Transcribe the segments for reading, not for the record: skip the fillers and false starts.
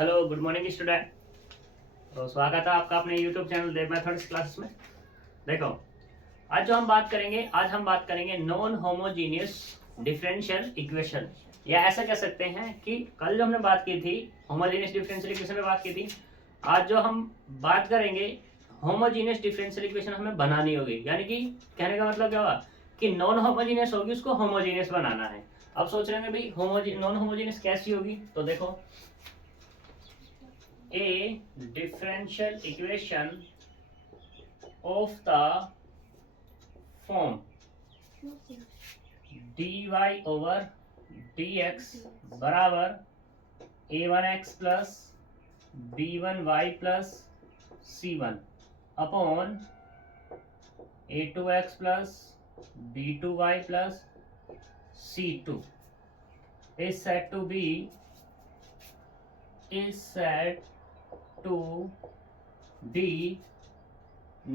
Hello good morning student. तो स्वागत है आपका अपने यूट्यूब चैनल देव मेथड्स क्लासेस में। देखो आज हम बात करेंगे नॉन होमोजीनियस डिफरेंशियल इक्वेशन, या ऐसा कह सकते हैं कि कल जो हमने बात की थी होमोजीनियस डिफरेंशियल इक्वेशन में बात की थी, आज जो हम बात करेंगे होमोजीनियस डिफरेंशियल इक्वेशन हमें बनानी होगी। यानी कि कहने का मतलब क्या हुआ कि नॉन होमोजीनियस होगी उसको होमोजीनियस बनाना है। अब सोच रहे हैं भाई नॉन होमोजीनियस कैसी होगी, तो देखो a differential equation of the form dy over dx बराबर a1x plus b1y plus c1 upon a2x plus b2y plus c2 is said to be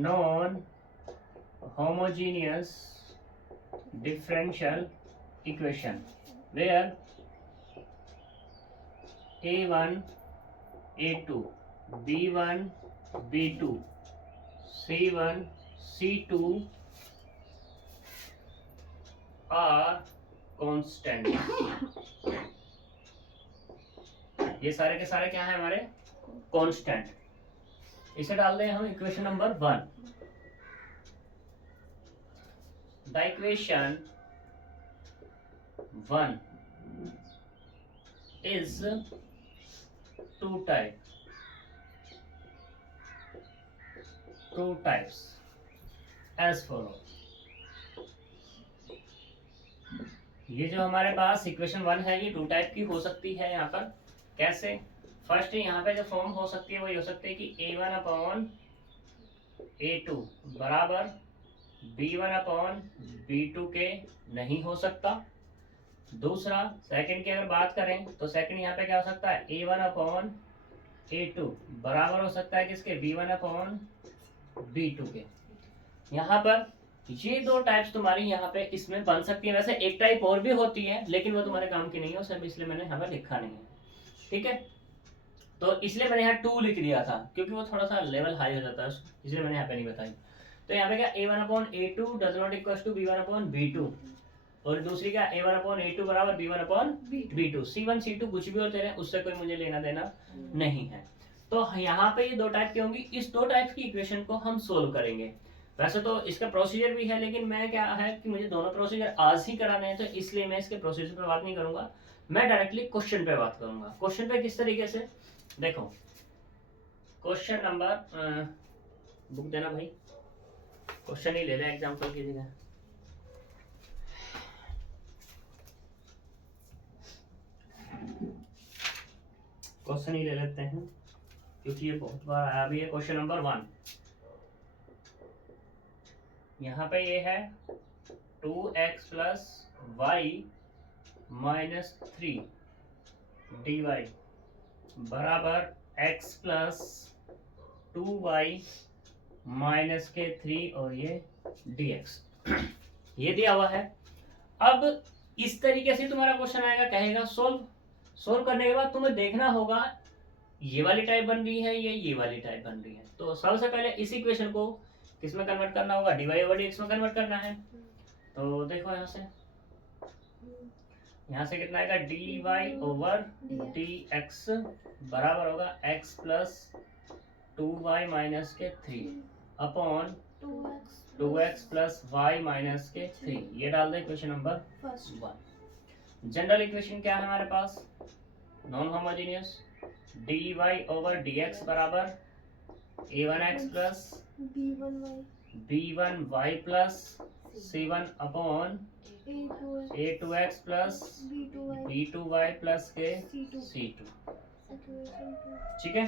non-homogeneous differential equation where a1 a2 b1 b2 c1 c2 are constant। ये सारे के सारे क्या है हमारे constant. इसे डाल दें हम equation number 1। The equation 1 is two types as follow. ये जो हमारे पास इक्वेशन 1 है ये 2 टाइप की हो सकती है। यहाँ पर कैसे? फर्स्ट यहाँ पे जो फॉर्म हो सकती है वही हो सकती है कि a1 अपॉन a2 बराबर b1 अपॉन b2 के नहीं हो सकता। दूसरा सेकंड की अगर बात करें तो सेकंड यहाँ पे क्या हो सकता है a1 अपॉन a2 बराबर हो सकता है किसके b1 अपॉन b2 के। यहाँ पर ये 2 टाइप्स तुम्हारी यहाँ पे इसमें बन सकती है। वैसे एक टाइप और भी होती है लेकिन वो तुम्हारे काम की नहीं है, उसे इसलिए मैंने यहाँ पर लिखा नहीं है। ठीक है, तो इसलिए मैंने यहाँ 2 लिख दिया था क्योंकि वो थोड़ा सा लेवल हाई हो जाता है, इसलिए मैंने यहाँ पे नहीं बताई। तो यहाँ पे क्या a1 upon a2 does not equal to b1 upon b2, और दूसरी क्या a1 अपॉन a2 बराबर b1 upon b2। c1 c2 कुछ भी होते रहे उससे कोई मुझे लेना देना नहीं है। तो यहाँ पे ये 2 टाइप की होंगी। इस 2 टाइप की इक्वेशन को हम सोल्व करेंगे। वैसे तो इसका प्रोसीजर भी है लेकिन मैं क्या है कि मुझे दोनों प्रोसीजर आज ही कराने हैं, तो इसलिए मैं इसके प्रोसीजर पे बात नहीं करूंगा, मैं डायरेक्टली क्वेश्चन पे बात करूंगा। क्वेश्चन पे किस तरीके से देखो, क्वेश्चन नंबर बुक देना भाई, क्वेश्चन ही ले ले एग्जांपल की जगह। क्वेश्चन ही ले लेते हैं क्योंकि ये बहुत बार आया भी है। क्वेश्चन नंबर 1 यहाँ पे ये है 2x plus Y minus 3 dy बराबर x प्लस 2y माइनस के 3 और ये dx ये दिया हुआ है। अब इस तरीके से तुम्हारा क्वेश्चन आएगा, कहेगा सोल्व करने के बाद तुम्हें देखना होगा ये वाली टाइप बन रही है ये वाली टाइप बन रही है। तो सबसे पहले इस इक्वेशन को किस में कन्वर्ट करना होगा, dy ओवर dx में कन्वर्ट करना है। तो देखो यहाँ से कितना आएगा dy ओवर dx बराबर होगा x प्लस 2y माइनस के 3 upon 2x plus y minus के 3। ये डाल दे इक्वेशन नंबर 1। जनरल इक्वेशन क्या है हमारे पास, non homogeneous dy over dx बराबर a1x plus b1y plus c1 upon a2x plus b2y plus के c2। ठीक है,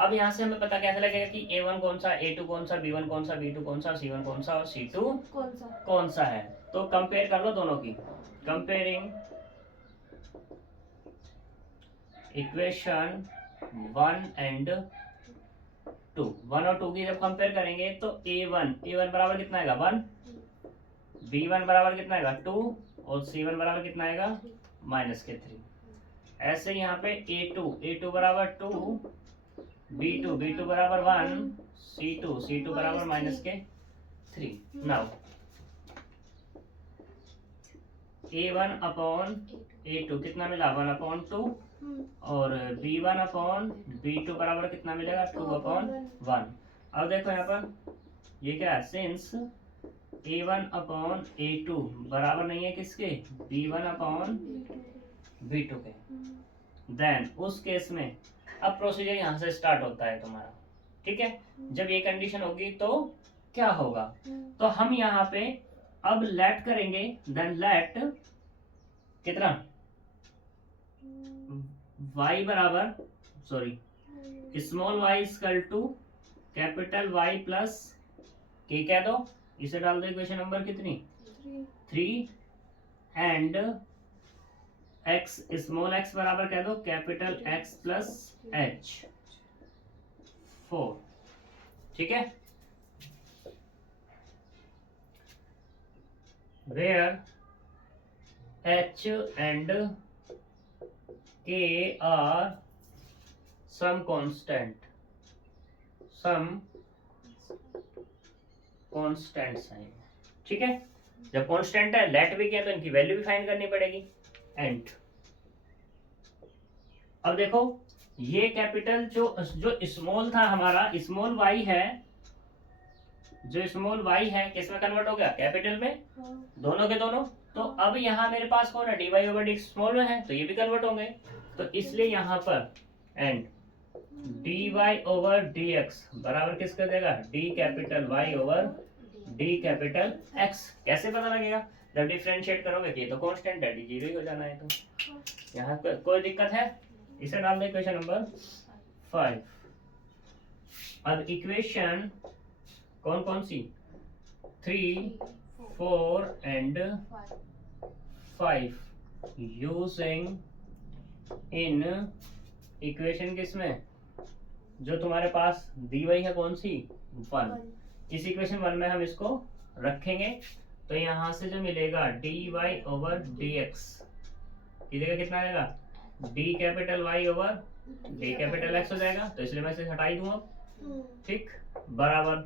अब यहाँ से हमें पता कैसे लगेगा कि a1 कौन सा, a2 कौन सा, b1 कौन सा, b2 कौन सा, c1 कौन सा और c2 कौन सा है। तो कंपेयर कर लो दोनों की। कंपेयरिंग इक्वेशन 1 एंड 2, 1 और 2 की जब कंपेयर करेंगे तो a1 बराबर कितना आएगा 1, b1 बराबर कितना आएगा 2 और c1 बराबर कितना आएगा -3। ऐसे यहाँ पे A2 बराबर 2, B2 बराबर 1, C2 बराबर माइनस के 3। नाउ A1 अपॉन A2 कितना मिला 1/2, और B1 अपॉन B2 बराबर कितना मिलेगा 2/1। अब देखो यहाँ पर ये क्या है, सिंस A1 अपॉन A2 बराबर नहीं है किसके, B1 अपॉन B2 के, देन उस केस में अब प्रोसीजर यहाँ से स्टार्ट होता है तुम्हारा। ठीक है, जब ये कंडीशन होगी तो क्या होगा, तो हम यहाँ पे अब लेट करेंगे, देन लेट कितना y बराबर sorry small y equal to capital Y plus के कह दो, इसे डाल दो इक्वेशन नंबर कितनी 3, एंड x स्मॉल x बराबर कह दो कैपिटल X प्लस H 4। ठीक है, where H and K are some constant, some constants हैं। ठीक है, जब कांस्टेंट है लेट भी किया तो इनकी वैल्यू भी फाइंड करनी पड़ेगी। एंड अब देखो ये कैपिटल जो स्मॉल था हमारा स्मॉल y है, जो स्मॉल y है किसमें कन्वर्ट हो गया कैपिटल में, दोनों के दोनों। तो अब यहाँ मेरे पास कौन है dy/dx स्मॉल में है तो ये भी कन्वर्ट होंगे, तो इसलिए यहाँ पर एंड dy/dx बराबर किसका देगा d capital Y over d capital x। कैसे पता लगेगा, जब डिफरेंशिएट करोगे कि ये तो कांस्टेंट है d जीरो ही हो जाना है। तो यहाँ पर कोई दिक्कत है, इसे डाल दे इक्वेशन नंबर 5। अब इक्वेशन कौन कौन सी 3, 4 एंड 5 यूजिंग इन इक्वेशन किसमें जो तुम्हारे पास दी हुई है कौन सी 1, इस इक्वेशन 1 में हम इसको रखेंगे। तो यहाँ से जो मिलेगा dy/dx की जगह कितना आएगा d capital Y over d capital X हो जाएगा, तो इसलिए मैं इसे हटा ही दूंगा। ठीक, बराबर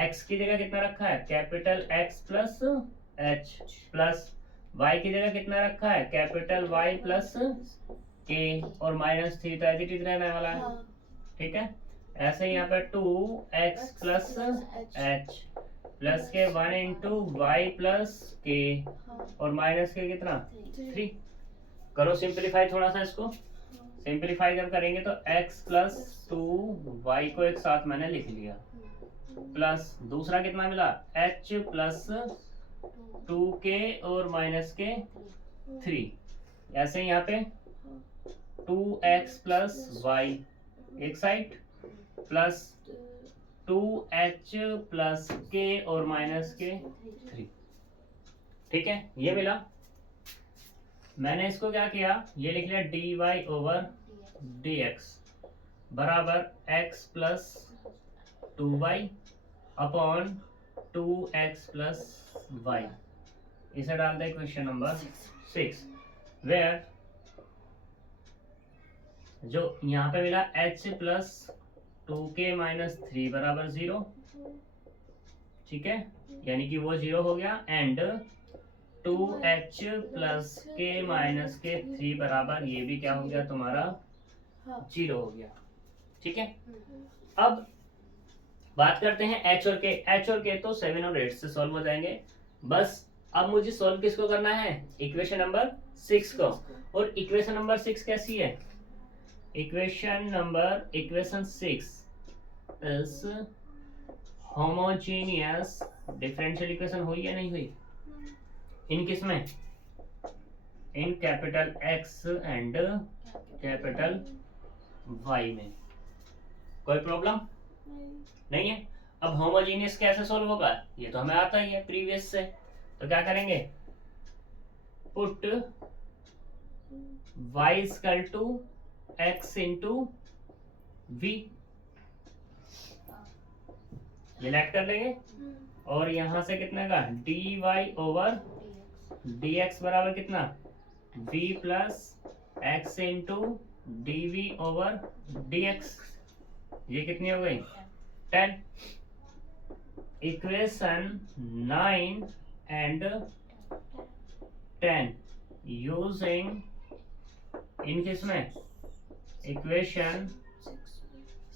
x की जगह कितना रखा है capital X plus H, plus y की जगह कितना रखा है कैपिटल Y प्लस k, और माइनस 3 तो एज रहने वाला है। ठीक है, ऐसे यहाँ पे 2x प्लस H प्लस के 1 इंटू वाई प्लस के, और माइनस के कितना 3। करो सिंप्लीफाई थोड़ा सा इसको, सिंप्लीफाई जब करेंगे तो x प्लस 2y को एक साथ मैंने लिख लिया, प्लस दूसरा कितना मिला h प्लस 2k और माइनस के 3। ऐसे यहाँ पे 2x प्लस y एक side plus 2h plus k और माइनस के 3। ठीक है, ये मिला। मैंने इसको क्या किया, ये लिख लिया dy ओवर dx बराबर x plus 2y upon 2x plus y। इसे डाल दे क्वेश्चन नंबर 6, वेयर जो यहाँ पे मिला h प्लस 2k माइनस 3 बराबर 0। ठीक है, यानी कि वो 0 हो गया, and 2h plus k minus के 3 बराबर ये भी क्या हो गया तुम्हारा 0 हो गया। ठीक है, अब बात करते हैं h और k तो 7 और 8 से सॉल्व हो जाएंगे। बस अब मुझे सॉल्व किसको करना है इक्वेशन नंबर 6 को, और इक्वेशन नंबर 6 कैसी है, equation 6 is homogeneous differential equation हुई या नहीं हुई, इन किस में, in capital X and capital Y में। कोई प्रॉब्लम नहीं है। अब होमोजेनियस कैसे सॉल्व होगा ये तो हमें आता ही है प्रीवियस से, तो क्या करेंगे put y equal to x into v, ये लेट कर लेंगे, और यहां से कितने का dy ओवर dx बराबर कितना v plus x into D V over D X, ये कितनी हो गई 10। इक्वेशन 9 एंड 10 यूजिंग इन किसमें इक्वेशन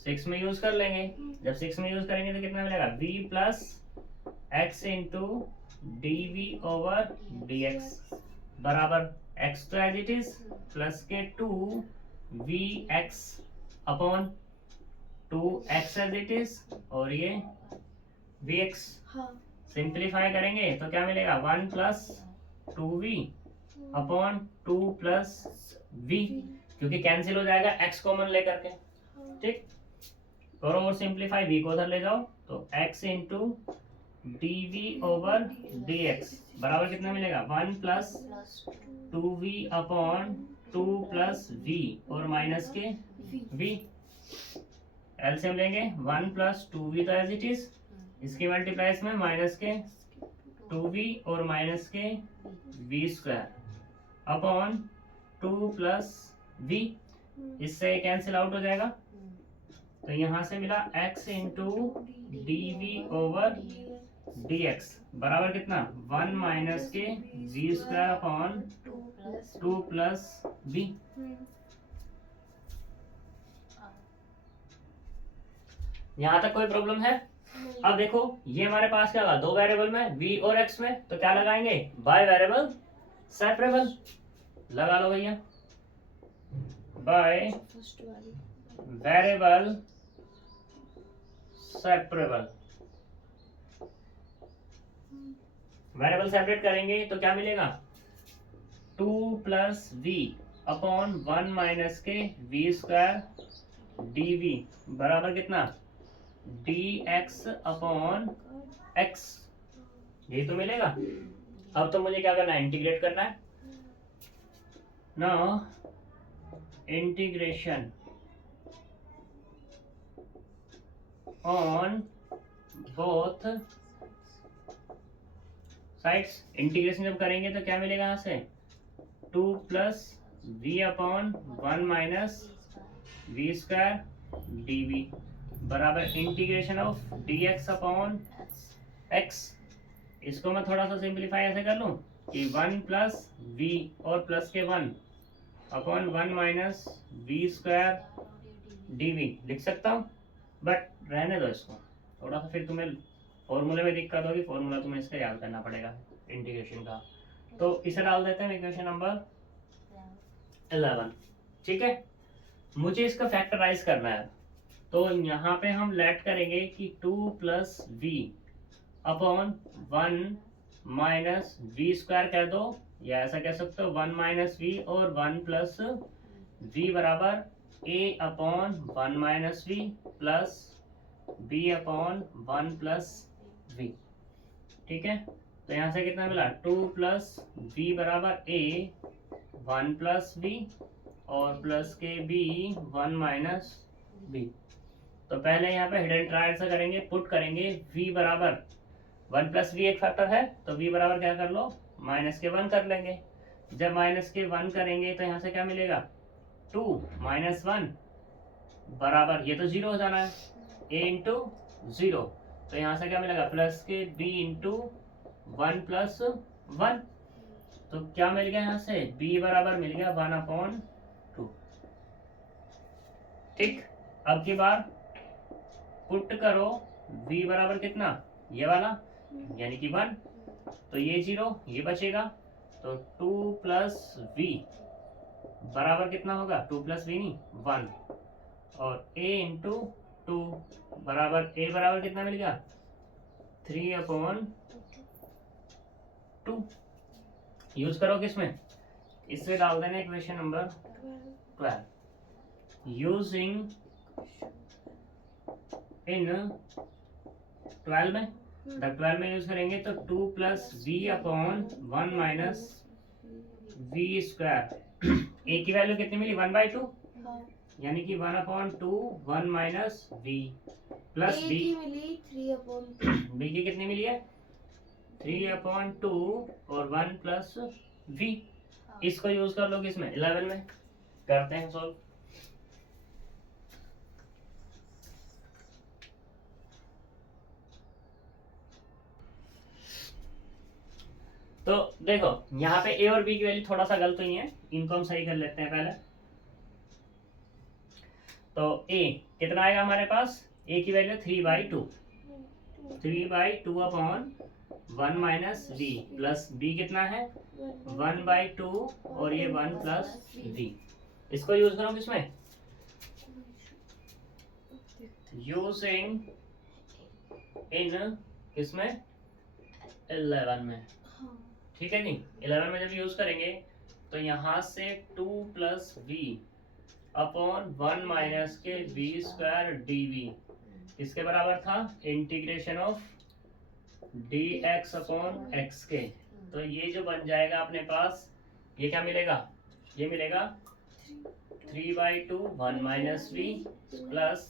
6 में यूज कर लेंगे। जब 6 में यूज करेंगे तो कितना मिलेगा v plus X into D V over D X बराबर x तो एज इट इज प्लस के 2 V X upon 2x as it is और ये vx। सिंप्लीफाई करेंगे तो क्या मिलेगा 1 plus 2v upon 2 plus v, क्योंकि कैंसिल हो जाएगा x कॉमन लेकर के। ठीक, करो और सिंप्लीफाई, v को उधर ले जाओ तो x into D V over D X बराबर कितना मिलेगा 1 plus 2v upon 2 plus v और माइनस के v। एलसीएम लेंगे 1 प्लस 2v तो एज इट इज, इसकी मल्टीप्लाई में माइनस के 2v और माइनस के v square upon 2 plus v, इससे कैंसिल आउट हो जाएगा तो यहाँ से मिला x into D V over D X बराबर कितना 1 माइनस के v square upon 2 plus v। यहाँ तक कोई प्रॉब्लम है? अब देखो ये हमारे पास क्या होगा, दो वेरिएबल में v और x में, तो क्या लगाएंगे बाय वेरिएबल सेपरेबल लगा लो भैया, by variable separable. Variable separate करेंगे तो क्या मिलेगा 2 प्लस v अपॉन 1 माइनस के v स्क्वायर डी वी बराबर कितना dx अपॉन x, ये तो मिलेगा। अब तो मुझे क्या करना है इंटीग्रेट करना है। Now integration on both sides, integration जब करेंगे तो क्या मिलेगा यहाँ से 2 plus v upon 1 minus v square D V बराबर integration of dx upon x। इसको मैं थोड़ा सा सिंप्लीफाई ऐसे कर लूं कि 1 प्लस v और प्लस के 1 upon 1 minus v square dv लिख सकता हूं, बट रहने दो इसको थोड़ा सा, फिर तुम्हें फॉर्मूले में दिक्कत होगी, फॉर्मूला तुम्हें इसका याद करना पड़ेगा इंटीग्रेशन का। तो इसे डाल देते हैं इक्वेशन नंबर 11। ठीक है, मुझे इसका फैक्टराइज करना है तो यहाँ पे हम लेट करेंगे कि 2 plus V upon 1 minus V square कह दो, या ऐसा कह सकते हो 1 माइनस वी और 1 प्लस वी बराबर a upon 1 minus V plus b upon 1 plus V. ठीक है, तो यहाँ से कितना मिला 2 प्लस वी बराबर a 1 प्लस वी और प्लस के b 1 माइनस b। तो पहले यहाँ पे हिडन ट्रायल से करेंगे, पुट करेंगे v बराबर 1 प्लस वी एक फैक्टर है तो v बराबर क्या कर लो माइनस के 1 कर लेंगे। जब माइनस के 1 करेंगे तो यहाँ से क्या मिलेगा 2 माइनस 1 बराबर, ये तो 0 हो जाना है a इंटू 0, तो यहाँ से क्या मिलेगा प्लस के b इंटू 1 प्लस 1, तो क्या मिल गया यहाँ से b बराबर मिल गया 1 अपॉन 2। ठीक, अब की बार पुट करो v बराबर कितना ये वाला यानी कि 1, तो ये 0 ये बचेगा, तो 2 प्लस v बराबर कितना होगा 2 प्लस v नहीं 1, और a इंटू 2 बराबर a बराबर कितना मिल गया 3 अपॉन 2। यूज करो किसमें, इससे डाल देना इक्वेशन नंबर 12 यूजिंग इन 12 में, जब 12 में यूज करेंगे तो 2 plus V upon 1 minus V square, A की वैल्यू कितनी मिली 1/2, यानी कि 1 upon 2 1 minus V plus B मिली 3 अपॉन 2, बी की कितनी मिली है 3 अपॉन 2 और 1 प्लस वी। इसको यूज कर लो किसमें 11 में, करते हैं सॉल्व। तो देखो यहाँ पे ए और बी की वैल्यू थोड़ा सा गलत हुई है, इनको हम सही कर लेते हैं पहले। तो ए कितना आएगा हमारे पास, ए की value 3/2, 3/2 upon 1 minus V, plus B कितना है 1/2 और ये 1 प्लस वी। इसको यूज करो किसमें, यूजिंग इन किसमें 11 में। ठीक है जी, 11 में जब यूज करेंगे तो यहाँ से 2 प्लस वी अपॉन 1 माइनस के वी स्क्वायर डी वी किसके बराबर था, integration of D x upon x के। तो ये जो बन जाएगा अपने पास, ये क्या मिलेगा, ये मिलेगा 3/2 1 minus V plus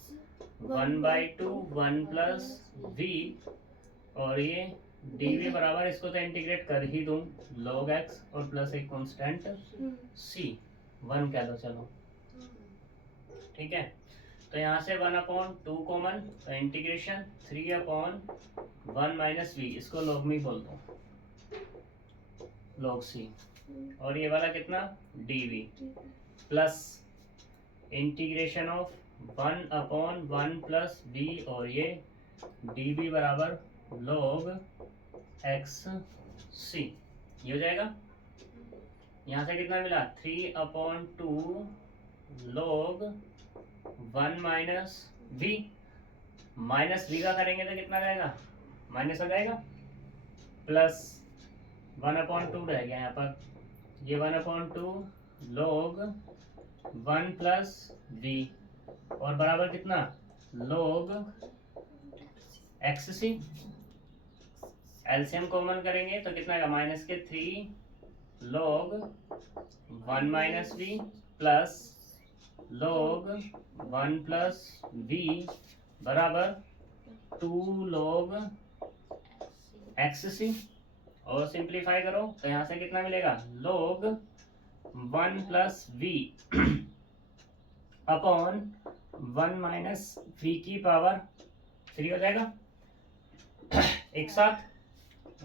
1/2 1 plus V, और ये dv बराबर, इसको तो इंटीग्रेट कर ही दूं, log x और प्लस एक कांस्टेंट c, 1 कह दो चलो। ठीक है, तो यहाँ से 1/2 कॉमन, तो इंटीग्रेशन 3/1 माइनस वी, इसको log में बोल दो, log c, और ये वाला कितना dv plus integration of 1/1 plus v, और ये dv बराबर log एक्स सी, ये हो जाएगा। यहाँ से कितना मिला 3/2 log 1 minus V, minus V का करेंगे तो कितना जाएगा, माइनस हो जाएगा, प्लस 1/2 रह गया यहाँ पर, ये 1/2 log 1 प्लस वी, और बराबर कितना log X C. LCM common करेंगे तो कितना आएगा, माइनस के 3 log 1 minus V plus log 1 plus V बराबर 2 log एक्स सी, और सिंप्लीफाई करो तो यहाँ से कितना मिलेगा log 1 plus V upon 1 minus V की पावर 3 हो जाएगा एक साथ,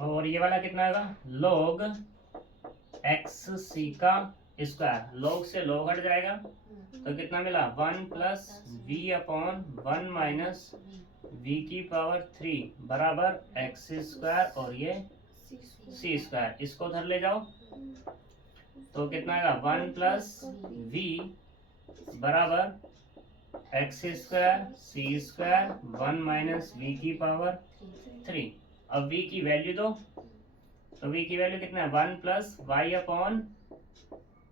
और ये वाला कितना होगा log एक्स सी का स्क्वायर, log से log हट जाएगा तो कितना मिला 1 plus V upon 1 minus V की पावर 3 बराबर एक्स स्क्वायर, और ये सी स्क्वायर, इसको उधर ले जाओ तो कितना आएगा 1 प्लस वी बराबर X square C square 1 minus V की पावर 3। अब v की वैल्यू दो, तो v की वैल्यू कितना है 1 प्लस वाई अपॉन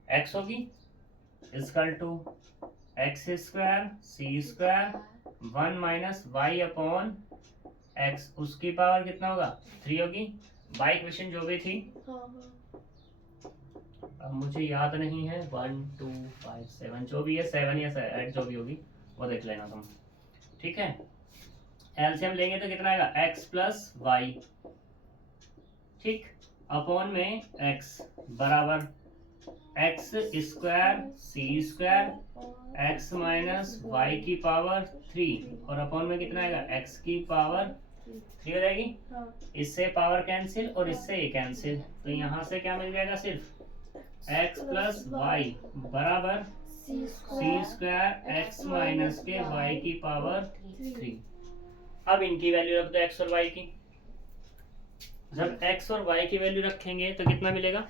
एक्स होगी, equal to X square C square 1 minus Y upon X, उसकी पावर कितना होगा 3 होगी। बाई इक्वेशन जो भी थी, अब मुझे याद नहीं है 1 2 5 7 जो भी है 7 या 8 जो भी होगी वो देख लेना तुम। ठीक है, एलसीएम लेंगे तो कितना आएगा x प्लस वाई, ठीक, अपॉन में x बराबर X square C square x minus Y की पावर 3, और अपॉन में कितना आएगा x की पावर 3 हो जाएगी। इससे पावर कैंसिल और इससे ये कैंसिल, तो यहाँ से क्या मिल जाएगा सिर्फ x प्लस वाई बराबर सी स्क्वायर एक्स माइनस के y की पावर 3। अब इनकी वैल्यू रख दो x और y की, जब x और y की वैल्यू रखेंगे तो कितना मिलेगा,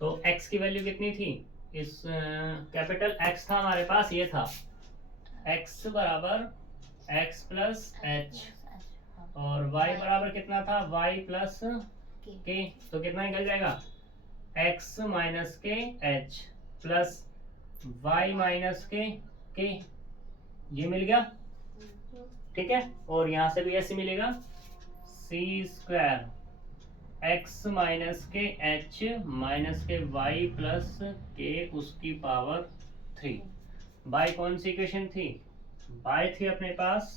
तो x की वैल्यू कितनी थी, इस कैपिटल X था हमारे पास, ये था x बराबर x प्लस एच, और y बराबर कितना था y प्लस के, तो कितना निकल जाएगा x माइनस के एच प्लस y माइनस के, ये मिल गया। ठीक है, और यहाँ से भी ऐसे मिलेगा सी स्क्वायर एक्स माइनस के एच माइनस के वाई प्लस के उसकी पावर 3। बाय कौन सी इक्वेशन थी, बाय थी अपने पास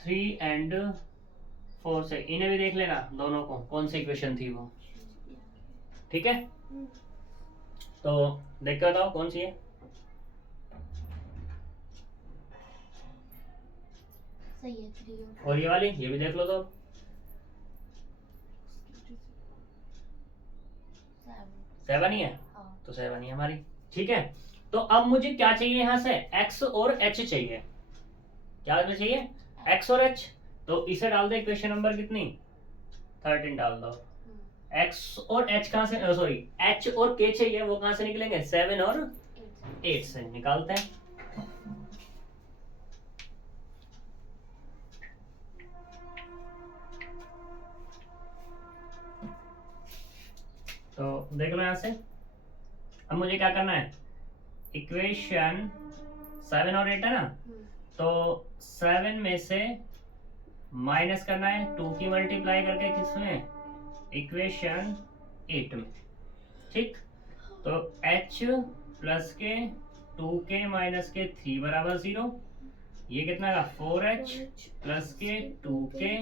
3 and 4 से, इन्हें भी देख लेना दोनों को कौन सी इक्वेशन थी वो, ठीक है। तो देख के बताओ कौन सी है। सही है 3 और ये वाली, ये भी देख लो तो। 7 ही है, हाँ तो 7 ही है हमारी, ठीक है। तो अब मुझे क्या चाहिए यहाँ से, x और h चाहिए। क्या चाहिए, x और h। तो इसे डाल दो इक्वेशन नंबर कितनी, 13 डाल दो। x और h कहाँ से, सॉरी h और k चाहिए, वो कहाँ से निकलेंगे, 7 और 8 से निकालते हैं। तो देख लो यहाँ से, अब मुझे क्या करना है, इक्वेशन 7 और 8 है ना, तो 7 में से माइनस करना है 2 की मल्टीप्लाई करके किसमें, इक्वेशन 8 में, ठीक। तो h प्लस के 2k माइनस के 3 बराबर 0, ये कितना का 4h प्लस के 2k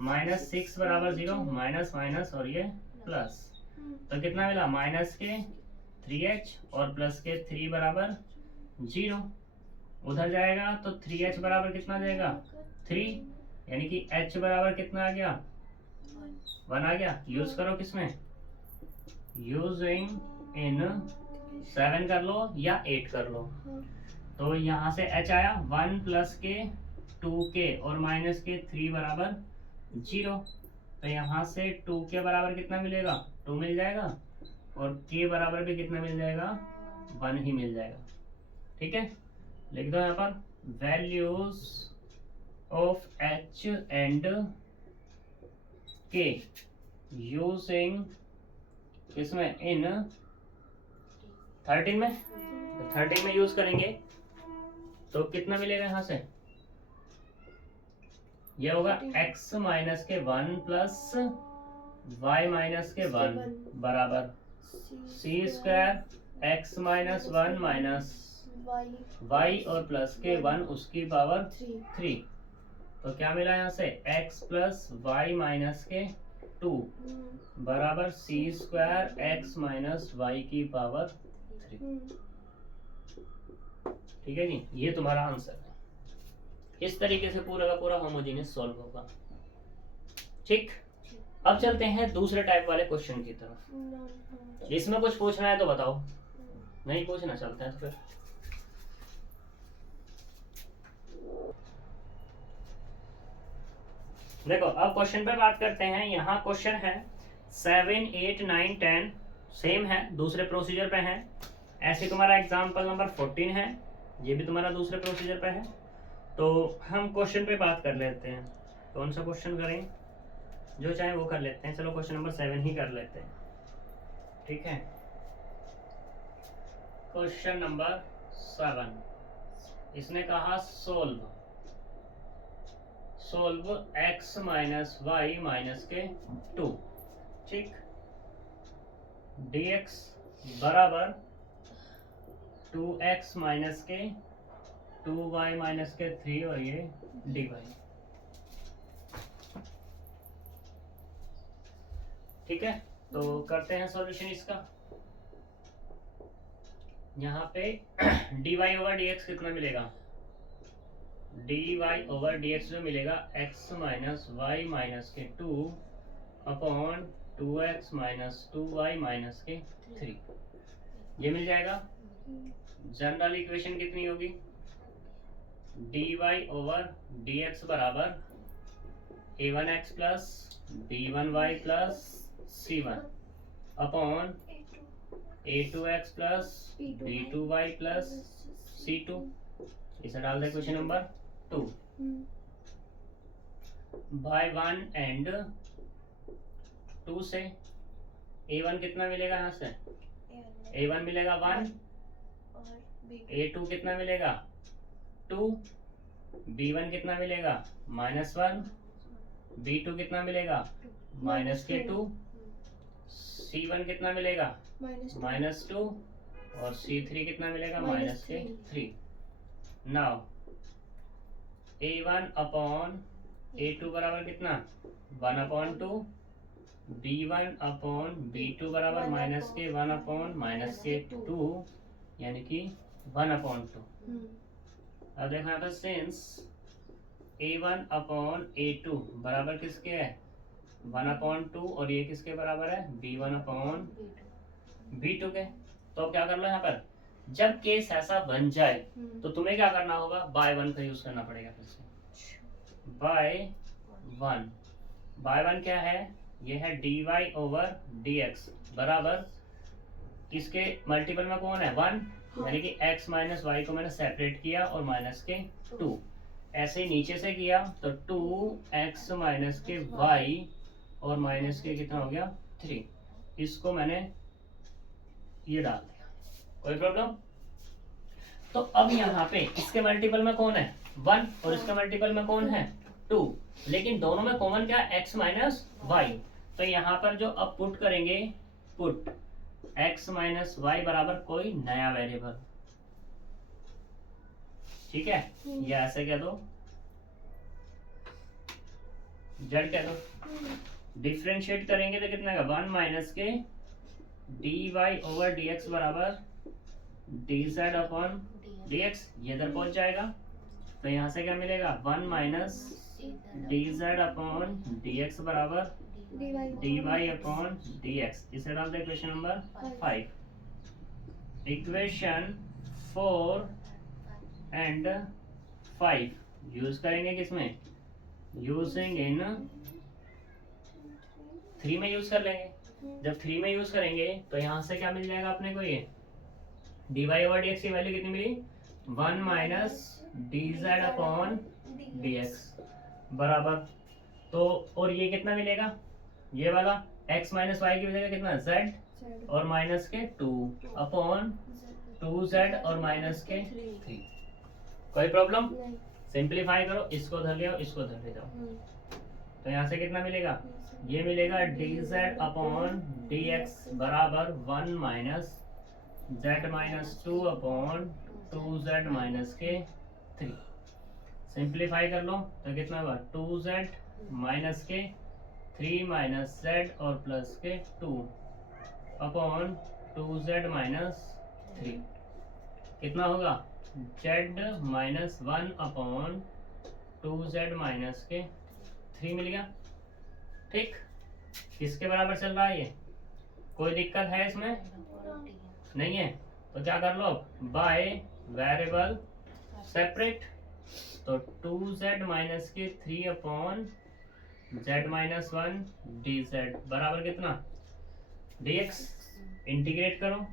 माइनस 6 बराबर 0, माइनस माइनस और ये प्लस, तो कितना मिला माइनस के 3h और प्लस के 3 बराबर 0, उधर जाएगा तो 3h बराबर कितना देगा 3, यानी कि h बराबर कितना आ गया 1 आ गया। यूज करो किसमें, यूजिंग इन 7 कर लो या 8 कर लो। तो यहाँ से h आया 1 प्लस के 2k और माइनस के 3 बराबर 0, तो यहाँ से 2k बराबर कितना मिलेगा 2 मिल जाएगा, और k बराबर भी कितना मिल जाएगा 1 ही मिल जाएगा, ठीक है। लिख दो यहाँ पर values of h and k using किसमें, इन 13 में, 13 में यूज करेंगे तो कितना मिलेगा यहाँ से, ये होगा x माइनस के 1 प्लस y माइनस के 1 बराबर c square x minus 1 minus y और प्लस के 1 उसकी पावर 3, तो क्या मिला यहाँ से x प्लस y माइनस के 2 बराबर c square x minus y की पावर 3, ठीक है जी। ये तुम्हारा आंसर है। इस तरीके से पूरा का पूरा होमोजेनियस सॉल्व होगा, ठीक। अब चलते हैं दूसरे टाइप वाले क्वेश्चन की तरफ। इसमें कुछ पूछना है तो बताओ, नहीं पूछना चलते हैं तो फिर। देखो अब क्वेश्चन पे बात करते हैं। यहाँ क्वेश्चन है 7, 8, 9, 10 सेम है, दूसरे प्रोसीजर पे है। ऐसे तुम्हारा एग्जाम्पल नंबर 14 है, ये भी तुम्हारा दूसरे प्रोसीजर पे है। तो हम क्वेश्चन पे बात कर लेते हैं, कौन सा क्वेश्चन करें, जो चाहे वो कर लेते हैं। चलो क्वेश्चन नंबर 7 ही कर लेते हैं, ठीक है। क्वेश्चन नंबर 7, इसने कहा solve x minus Y minus के 2, ठीक। dx बराबर 2x माइनस के 2y माइनस के 3 और ये dy, ठीक है। तो करते हैं सॉल्यूशन इसका। यहाँ पे dy ओवर dx कितना मिलेगा, dy ओवर dx जो मिलेगा x माइनस वाई माइनस के 2 upon 2x minus 2y minus के 3, ये मिल जाएगा। जनरल इक्वेशन कितनी होगी, dy ओवर dx बराबर a1x plus b1y plus c1 upon a2x plus b2y plus c2, इसे डाल दे क्वेश्चन नंबर 2। बाय 1 एंड 2 से a1 कितना मिलेगा, यहाँ से a1 मिलेगा 1, a2 कितना मिलेगा 2, b1 कितना मिलेगा -1, b2 कितना मिलेगा -2, c1 कितना मिलेगा -2 और c3 कितना मिलेगा -3। नाउ a1 अपॉन A2 बराबर कितना 1/2 B1/B2 बराबर माइनस के 1/-2 यानी कि 1/2। अब देखो यहाँ पर सिंस A1/A2 बराबर किसके है 1/2 और ये किसके बराबर है B1/B2 के। तो अब क्या कर लो यहाँ पर जब केस ऐसा बन जाए तो तुम्हें क्या करना होगा बाय वन का यूज करना पड़ेगा फिर से। बाय वन क्या है ये है dy/dx बराबर किसके मल्टीपल में कौन है 1 यानी कि x माइनस वाई को मैंने सेपरेट किया और माइनस के 2 ऐसे नीचे से किया तो 2x माइनस के y और माइनस के कितना हो गया 3 इसको मैंने ये डाल दिया कोई प्रॉब्लम। तो अब यहाँ पे इसके मल्टीपल में कौन है 1 और इसके मल्टीपल में कौन है 2 लेकिन दोनों में कॉमन क्या x माइनस वाई। तो यहाँ पर जो अब पुट करेंगे पुट x माइनस वाई बराबर कोई नया वेरिएबल ठीक है ये ऐसे कह दो z कह दो डिफरेंशिएट करेंगे तो कितना का 1 माइनस के dy/dx बराबर dz/dx ये इधर पहुंच जाएगा। तो यहाँ से क्या मिलेगा 1 माइनस dz/dx बराबर dy/dx इसे डाल दे equation number 5। Equation 4 and 5 use करेंगे किसमें यूजिंग इन 3 में यूज कर लेंगे। जब 3 में यूज करेंगे तो यहाँ से क्या मिल जाएगा अपने को ये dy/dx की वैल्यू कितनी मिली 1 माइनस dz/dx बराबर तो और ये कितना मिलेगा ये वाला x माइनस वाई की वजह कितना z और माइनस के 2/2z और माइनस के 3। कोई प्रॉब्लम सिंप्लीफाई करो इसको धर लिया इसको धर ले जाओ तो यहाँ से कितना मिलेगा ये मिलेगा dz/dx बराबर 1 माइनस z-2/2z माइनस के 3। सिंप्लीफाई कर लो तो कितना होगा 2z माइनस के 3 माइनस z और प्लस के 2/2z माइनस 3 कितना होगा z माइनस 1/2z माइनस के 3 मिल गया। ठीक किसके बराबर चल रहा है ये कोई दिक्कत है इसमें नहीं है तो क्या कर लो बाय वेरिएबल सेपरेट तो 2z माइनस के 3/z माइनस 1 dz बराबर कितना dx इंटीग्रेट करो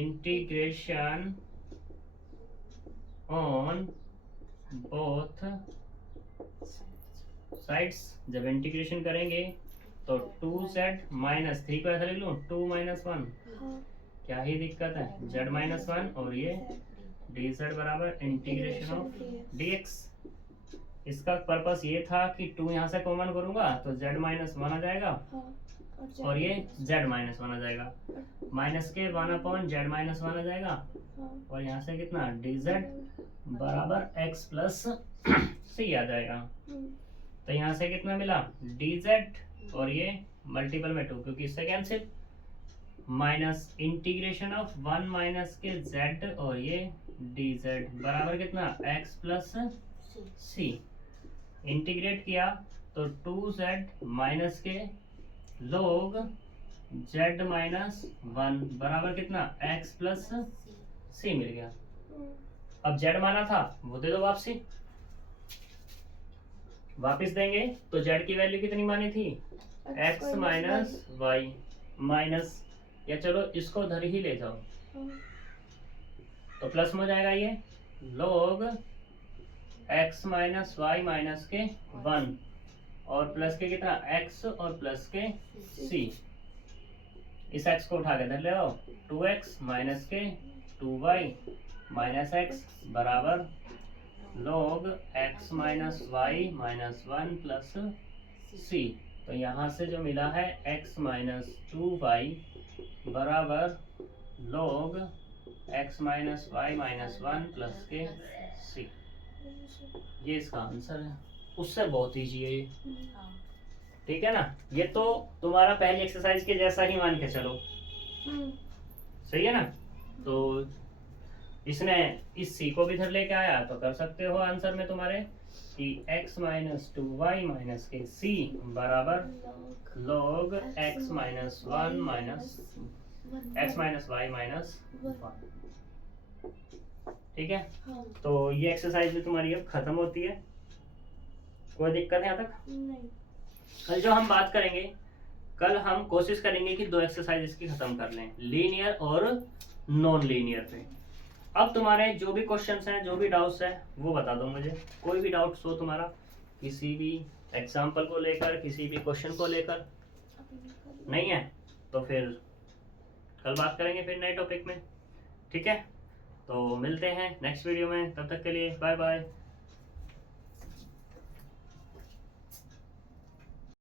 इंटीग्रेशन ऑन बोथ साइड्स जब इंटीग्रेशन करेंगे तो 2z माइनस 3 को ऐसा लिख लूँ 2 माइनस 1 क्या ही दिक्कत है z माइनस 1 और ये dz बराबर इंटीग्रेशन ऑफ dx। इसका पर्पस ये था कि 2 यहाँ से कॉमन करूंगा तो z माइनस 1 आ जाएगा और ये z माइनस 1 आ जाएगा माइनस के 1/z माइनस 1 आ जाएगा और यहाँ से कितना dz बराबर x प्लस c आ जाएगा। तो यहाँ से कितना मिला dz और ये मल्टीपल में 2 क्योंकि इससे cancel minus integration of 1 minus के z और ये dz बराबर कितना x प्लस c इंटीग्रेट किया तो 2z माइनस के log z माइनस 1 बराबर कितना x प्लस c मिल गया। अब z माना था वो दे दो वापिस देंगे तो z की वैल्यू कितनी मानी थी x माइनस वाई माइनस या चलो इसको धर ही ले जाओ तो प्लस में हो जाएगा ये log x minus Y minus के 1 और प्लस के कितना x और प्लस के c इस x को उठा के धर ले आओ 2x माइनस के 2y माइनस x बराबर log x minus Y minus 1 plus c। तो यहाँ से जो मिला है x माइनस 2y बराबर log x minus Y minus 1 plus के c ये इसका आंसर है। उससे बहुत ईजी है ये, हाँ। ठीक है ना। ये तो तुम्हारा पहली एक्सरसाइज के जैसा ही मान के चलो, सही है ना। तो इसने इस सी को भी इधर लेके आया तो कर सकते हो आंसर में तुम्हारे कि x माइनस 2y माइनस के सी बराबर log x minus 1 minus x minus Y minus 1, ठीक है। हाँ। तो ये एक्सरसाइज भी तुम्हारी अब खत्म होती है, कोई दिक्कत है यहाँ तक। नहीं। कल जो हम बात करेंगे, कल हम कोशिश करेंगे कि 2 एक्सरसाइज इसकी खत्म कर लें, लीनियर और नॉन लीनियर पे। अब तुम्हारे जो भी क्वेश्चंस हैं, जो भी डाउट्स हैं, वो बता दो मुझे। कोई भी डाउट्स हो तुम्हारा किसी भी एग्जाम्पल को लेकर, किसी भी क्वेश्चन को लेकर, नहीं है तो फिर कल बात करेंगे फिर नए टॉपिक में, ठीक है। तो मिलते हैं नेक्स्ट वीडियो में, तब तक के लिए बाय बाय।